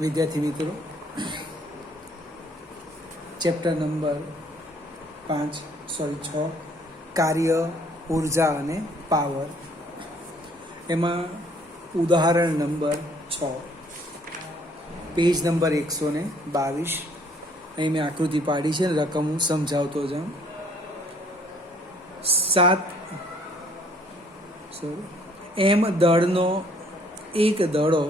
વિદ્યાર્થી મિત્રો, chapter number 6 કાર્ય, ઉર્જા અને પાવર, એમાં ઉદાહરણ નંબર 6, પેજ નંબર 122. અહીં મેં આકૃતિ પાડી છે, રકમ હું સમજાવતો જાઉં. 7 એમ દળનો એક દડો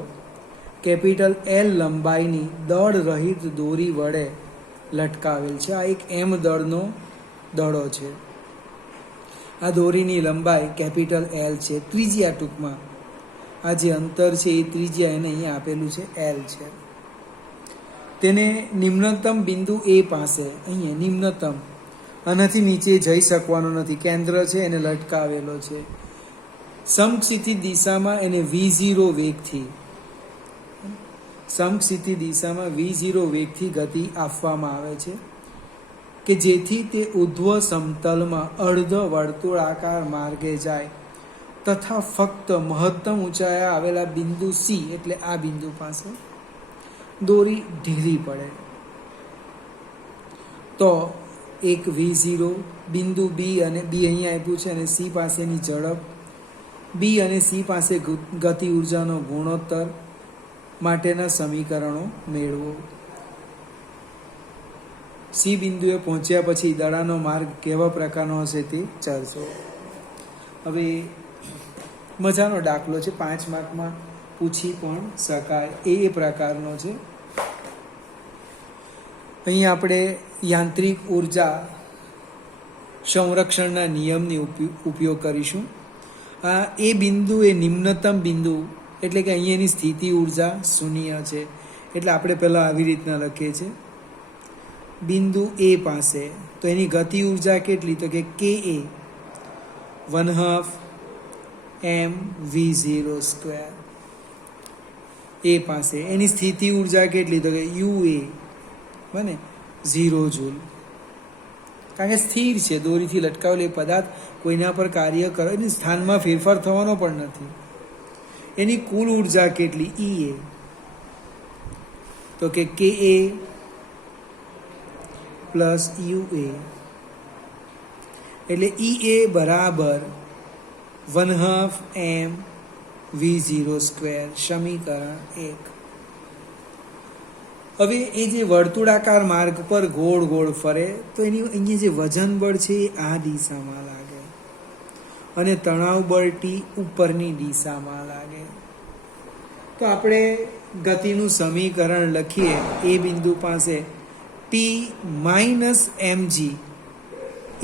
કેપિટલ એલ લંબાઈની દળ રહિત દોરી વડે લટકાવેલ છે. આ એક એમ દળનો દડો છે. આ દોરીની લંબાઈ કેપિટલ એલ છે. ત્રિજ્યા, ટૂંકમાં આ જે અંતર છે એ ત્રિજ્યા એને અહીંયા આપેલું છે એલ છે. તેને નિમ્નતમ બિંદુ એ પાસે, અહીંયા નિમ્નતમ, આનાથી નીચે જઈ શકવાનો નથી, કેન્દ્ર છે એને લટકાવેલો છે. સમક્ષિતિ દિશામાં એને V0 વેગથી, સમક્ષિતિ દિશામાં V0 વેગથી ગતિ આપવામાં આવે છે કે જેથી તે ઉધ્વ સમતલમાં અર્ધ વર્તુળાકાર માર્ગે જાય તથા ફક્ત મહત્તમ ઊંચાઈએ આવેલા બિંદુ C, એટલે આ બિંદુ પાસે દોરી ઢીલી પડે. તો એક V0 બિંદુ B અને B અહીંયા આપ્યું છે, અને C પાસેની ઝડપ, B અને C પાસે ગતિ ઉર્જાનો ગુણોત્તર માટેના સમીકરણો મેળવો. C બિંદુએ પહોંચ્યા પછી દડાનો માર્ગ કેવા પ્રકારનો હશે તે ચર્ચો. હવે મજાનો દાખલો છે, 5 માર્કમાં પૂછી પણ શકાય એ પ્રકારનો છે. અહીં આપણે યાંત્રિક ઉર્જા સંરક્ષણના નિયમની ઉપયોગ કરીશું. આ એ બિંદુ એ નિમ્નતમ બિંદુ, એટલે કે અહીંયાની સ્થિતિ ઉર્જા 0 છે. એટલે આપણે પહેલાં આવી રીતના લખીએ છીએ બિંદુ એ પાસે. તો એની ગતિ ઉર્જા કેટલી? તો કે KA 1/2 mv02 એ પાસે. એની સ્થિતિ ઉર્જા કેટલી? તો કે UA બને 0 જૂલ. કારણ કે સ્થિર છે, દોરીથી લટકાવેલો એ પદાર્થ કોઈના પર કાર્ય કરે, એની સ્થાનમાં ફેરફાર થવાનો પણ નથી. એની કુલ ઉર્જા કેટલી? EA, તો કે KA પ્લસ UA, એટલે EA બરાબર 1/2 mv02, સમીકરણ 1. હવે એ જે વર્તુળાકાર માર્ગ પર ગોળ ગોળ ફરે તો એની અહીંયા જે વજન બળ છે એ આ દિશામાં લાગે અને તણાવ બળ T ઉપરની દિશામાં લાગે. તો આપણે ગતિનું સમીકરણ લખીએ. એ બિંદુ પાસે P minus mg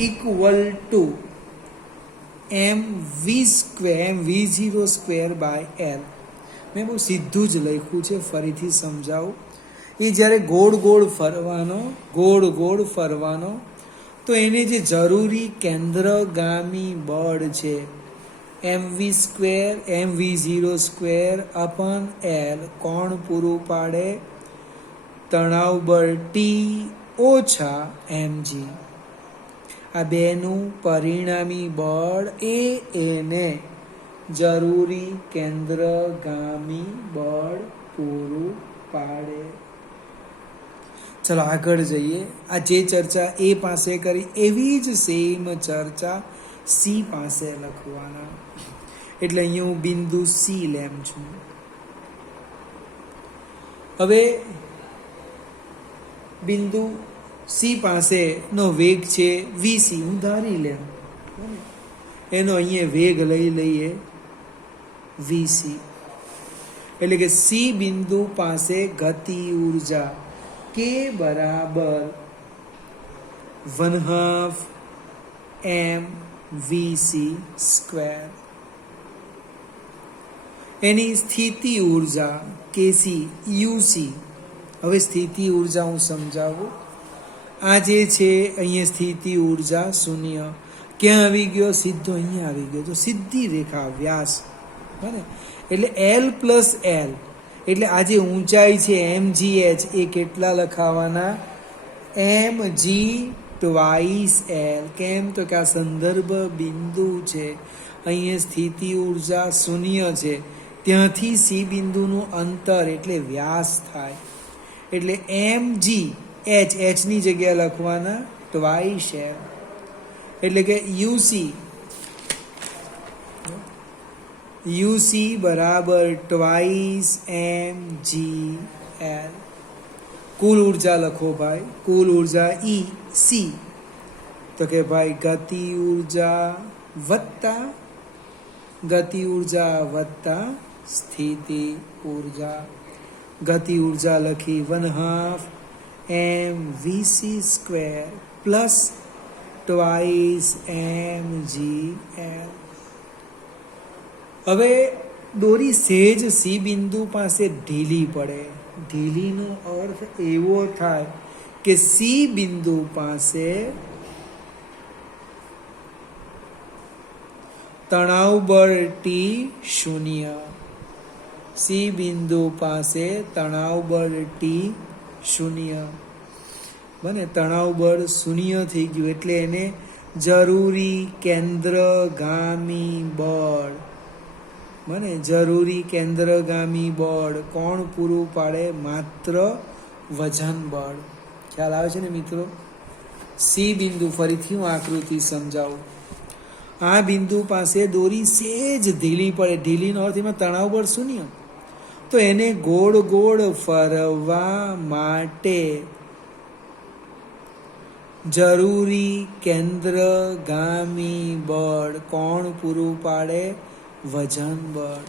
equal to mv02 by L. મેં બહુ સીધું જ લખ્યું છે, ફરીથી સમજાવું. એ જ્યારે ગોળ ગોળ ફરવાનો તો એને જે જરૂરી કેન્દ્રગામી બળ છે mv02 અપન L કોણ પૂરું પાડે? તણાવ બળ T ઓછા mg. આ બેનું પરિણામી બળ એને જરૂરી કેન્દ્રગામી બળ પૂરું પાડે. ચલો આગળ જઈએ. આ જે ચર્ચા એ પાસે કરી એવી જ સેમ ચર્ચા C પાસે લખવાના. એટલે અહીંયા હું બિંદુ C લેમ છું. હવે બિંદુ C પાસેનો વેગ છે VC, હું ધારી લેમ. એનો અહીંયા વેગ લઈ લઈએ VC. એટલે કે C બિંદુ પાસે ગતિ ઉર્જા K બરાબર 1/2 mvc². એની સ્થિતિ ઉર્જા KC UC. હવે સ્થિતિ ઉર્જા હું સમજાવું. આ જે છે અહીંયા સ્થિતિ ઉર્જા 0 ક્યાં આવી ગયો? સીધો અહીંયા આવી ગયો. તો સીધી રેખા વ્યાસ બને એટલે L પ્લસ L, એટલે આ જે ઊંચાઈ છે mgh એ કેટલા લખાવાના? mg twice L. કેમ? તો કે આ સંદર્ભ બિંદુ છે, અહીંયા સ્થિતિ ઉર્જા 0 છે, ત્યાંથી સી બિંદુનું અંતર એટલે વ્યાસ થાય. એટલે mg h ની જગ્યાએ લખવાના ટ્વાઇસ m, એટલે કે UC બરાબર ટ્વાઇસ mgl. કુલ ઉર્જા લખો ભાઈ. કુલ ઉર્જા EC, તો કે ભાઈ ગતિ ઉર્જા વત્તા સ્થિતિ ઉર્જા. ગતિ ઉર્જા લખી 1/2 mvc² પ્લસ ટ્વાઇસ mgl. હવે દોરી સહેજ સી બિંદુ પાસે ઢીલી પડે. ઢીલીનો અર્થ એવો થાય કે સી બિંદુ પાસે તણાવ બળ T0. સી બિંદુ પાસે તણાવ બળ T0 બને. તણાવ બળ 0 થઈ ગયું એટલે એને જરૂરી કેન્દ્રગામી બળ બને. જરૂરી કેન્દ્રગામી બળ કોણ પૂરું પાડે? માત્ર વજન બળ. ખ્યાલ આવે છે ને મિત્રો? સી બિંદુ, ફરીથી હું આકૃતિ સમજાવું. આ બિંદુ પાસે દોરી સહેજ ઢીલી પડે. ઢીલીનો અર્થ એમાં તણાવ બળ 0. તો એને ગોળ ગોળ ફરવા માટે જરૂરી કેન્દ્રગામી બળ કોણ પૂરું પાડે? વજન બળ.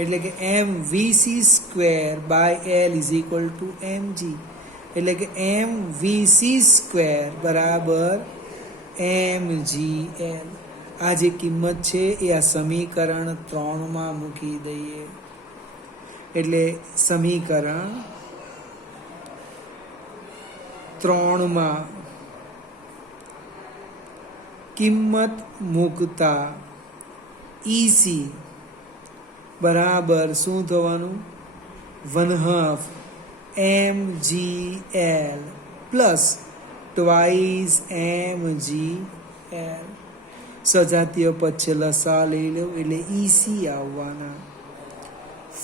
એટલે કે mvc²/l = mg. એટલે કે mvc² બરાબર mgl. આ જે કિંમત છે એ આ સમીકરણ 3 મૂકી દઈએ. એટલે સમીકરણ 3 કિંમત મૂકતા EC બરાબર શું થવાનું? 1/2 mgl પ્લસ ટ્વાઇસ mgl. સજાતીય પદ છે, લસા લઈ લો એટલે EC આવવાના.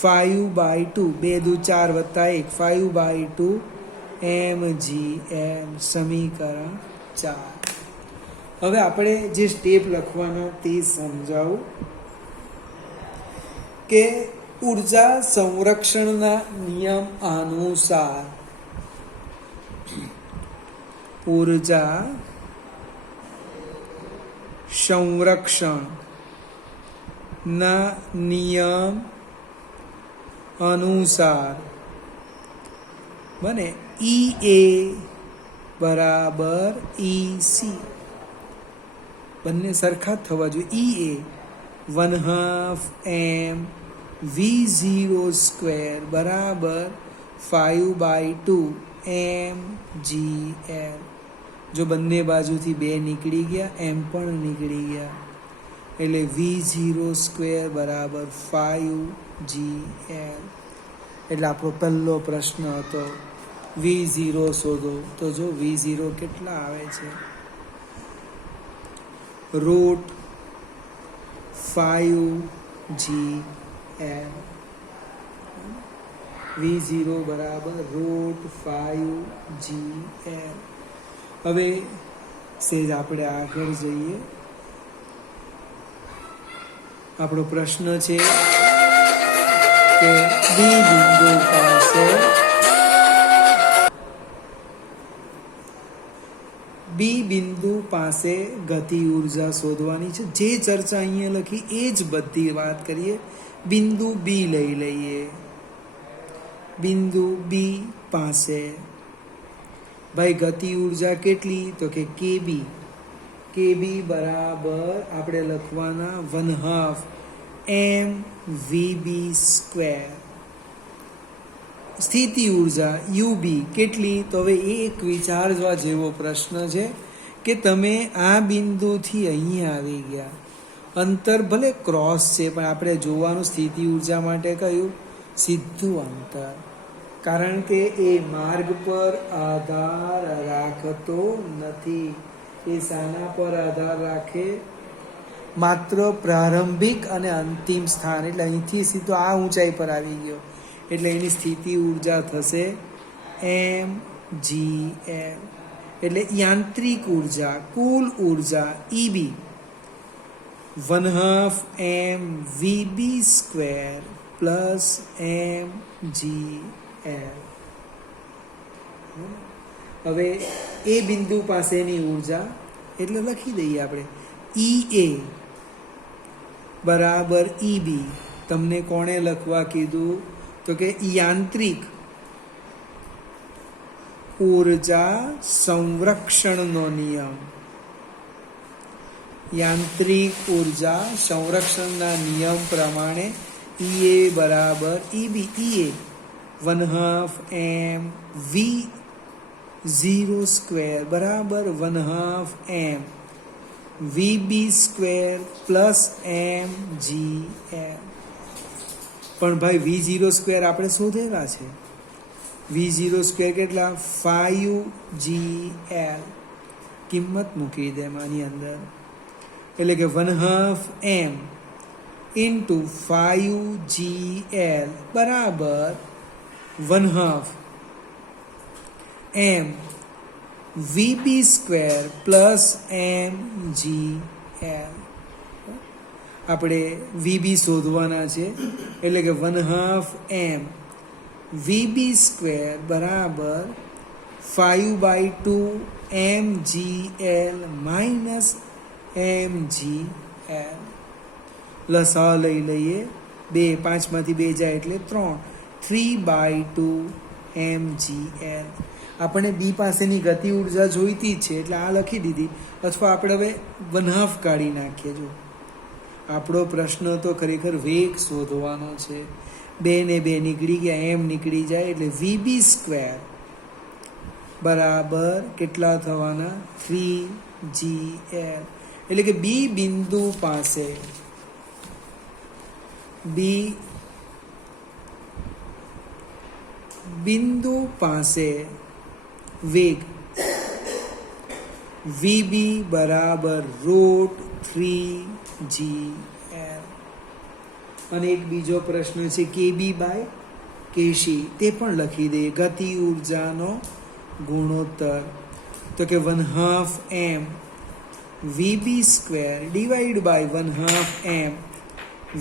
5/2 2 દુ 4 વત્તા 1 5/2 mgl. સમીકરણ 4. હવે આપણે જે સ્ટેપ લખવાના તે સમજાવું કે ઉર્જા સંરક્ષણના નિયમ અનુસાર ઉર્જા સંરક્ષણના નિયમ અનુસાર બને EA બરાબર EC. બંને સરખા થવા જોઈએ. EA 1/2 mv0² બરાબર 5/2 mgl. જો બંને બાજુથી 2 નીકળી ગયા, એમ પણ નીકળી ગયા, એટલે v0² બરાબર 5gl. એટલે આપણો પહેલો પ્રશ્ન હતો v0 શોધો. તો જો v0 કેટલા આવે છે? √5gl. v0 બરાબર √5gl. હવે સેજ આપણે આગળ જઈએ. આપણો પ્રશ્ન છે કે બી બિંદુ પાસે ગતિ ઉર્જા શોધવાની છે. જે ચર્ચા અહીંયા લખી એ જ બધી વાત કરીએ. બિંદુ બી લઈ લઈએ. બિંદુ બી પાસે ભાઈ ગતિ ઉર્જા કેટલી? તો કે કેબી બરાબર આપણે લખવાના 1/2 mvb². સ્થિતિ ઉર્જા UB કેટલી? તો હવે એક વિચારવા જેવો પ્રશ્ન છે કે તમે આ બિંદુથી અહીંયા આવી ગયા. અંતર ભલે ક્રોસ છે, પણ આપણે જોવાનું સ્થિતિ ઉર્જા માટે કયું? સીધું અંતર. કારણ કે એ માર્ગ પર આધાર રાખતો નથી. એ શાના પર આધાર રાખે? માત્ર પ્રારંભિક અને અંતિમ સ્થાન, એટલે અહીંથી સીધો આ ઊંચાઈ પર આવી ગયો, એટલે એની સ્થિતિ ઉર્જા થશે mgl. એટલે યાંત્રિક ઉર્જા, કુલ ઉર્જા EB 1/2 mvb² પ્લસ mgl. હવે એ બિંદુ પાસેની ઉર્જા એટલે લખી દઈએ આપણે EA બરાબર EB. તમને કોણે લખવા કીધું? તો કે યાંત્રિક ઉર્જા સંરક્ષણનો નિયમ. યાંત્રિક ઉર્જા સંરક્ષણના નિયમ પ્રમાણે EA બરાબર EB. EA 1/2 mv0² બરાબર 1/2 mvb² પ્લસ mgl. પણ ભાઈ v0² આપણે શોધેલા છે. v0² કેટલા? 5gl. કિંમત મૂકી દે આની અંદર, એટલે કે 1/2 m ઇન્ટુ 5gl બરાબર 1/2 m vb² પ્લસ mgl. આપણે vb શોધવાના છે, એટલે કે 1/2 m vb² બરાબર 5/2 mgl માઇનસ mgl. લસા લઈ લઈએ, 2 5માંથી 2 જાય એટલે 3/2 mgl. આપણે બી પાસેની ગતિ ઉર્જા જોઈતી જ છે, એટલે આ લખી દીધી, અથવા આપણે હવે 1/2 કાઢી નાખીએ. જો આપણો પ્રશ્ન તો ખરેખર વેગ શોધવાનો છે. 2 ને 2 નીકળી ગયા, m નીકળી જાય, એટલે vb² બરાબર કેટલા થવાના? 3gl. એટલે કે બી બિંદુ પાસે વેગ vb બરાબર √3gl. અને એક બીજો પ્રશ્ન છે kb/kc, તે પણ લખી દઈએ. ગતિ ઉર્જાનો ગુણોત્તર, તો કે 1/2 m vb² divide by 1/2 m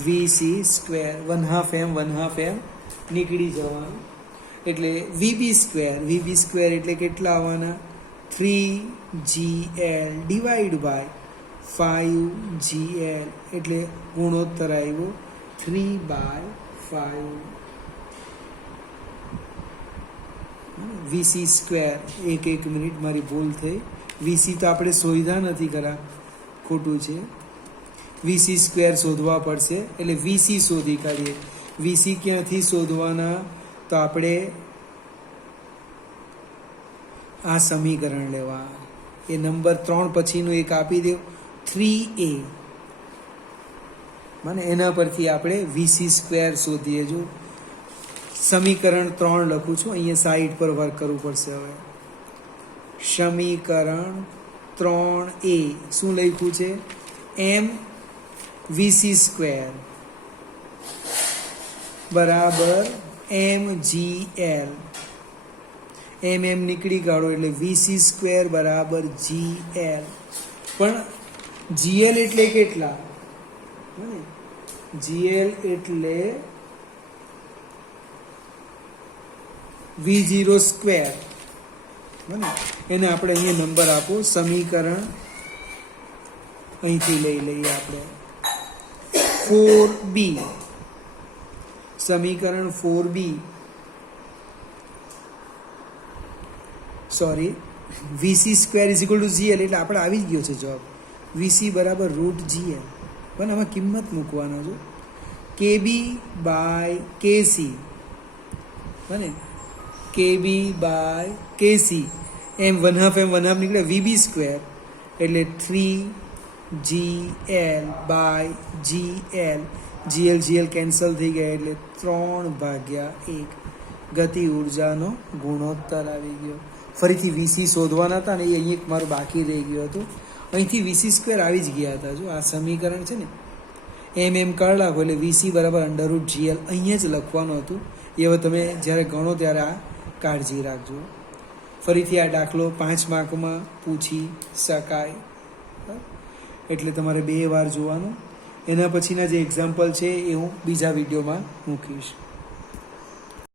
vc². 1/2 m નીકળી જવાનું, એટલે vb² એટલે કેટલા આવવાના? 3gl ડિવાઈડ બાય 5gl, એટલે ગુણોત્તર આવ્યો 3/5 vc². એક મિનિટ, મારી ભૂલ થઈ. vc તો આપણે શોધ્યા નથી, ખરા ખોટું છે. vc² શોધવા પડશે, એટલે vc શોધી કાઢીએ. vc ક્યાંથી શોધવાના? તો આપણે આ સમીકરણ લેવા, એ નંબર 3 પછીનું એક આપી દો, 3a. મને એના પરથી આપણે vc² શોધીએ. જો સમીકરણ 3 લખું છું, અહીંયા સાઈડ પર વર્ક કરવું પડશે. હવે સમીકરણ 3a શું લખ્યું છે? m vc² બરાબર mgl. m નીકળી કાઢો, એટલે vc² બરાબર gl. પણ gl એટલે કેટલા? gl એટલે v0². એને આપણે અહીંયા નંબર આપો. સમીકરણ અહીંથી લઈ લઈએ આપણે 4b. સમીકરણ 4b સોરી vc² = gl, એટલે આપણે આવી જ ગયો છે જવાબ. vc બરાબર √gl. પણ આમાં કિંમત મૂકવાનો છે. kb/kc બને kb/kc m 1/2 નીકળે vb² એટલે 3gl/gl. gl કેન્સલ થઈ ગયા, એટલે 3/1 ગતિ ઉર્જાનો ગુણોત્તર આવી ગયો. ફરીથી vc શોધવાના હતા ને, એ અહીં એક મારું બાકી રહી ગયું હતું. અહીંથી વીસી સ્ક્વેર આવી જ ગયા હતા. જો આ સમીકરણ છે ને, એમ કાઢ નાખો એટલે વીસી બરાબર અંડરરૂટ GL અહીંયા જ લખવાનું હતું. એ હવે તમે જ્યારે ગણો ત્યારે આ કાળજી રાખજો. ફરીથી આ દાખલો 5 માર્કમાં પૂછી શકાય, એટલે તમારે 2 વાર જોવાનું. એના પછીના જે એક્ઝામ્પલ છે એ હું બીજા વિડીયોમાં મૂકીશ.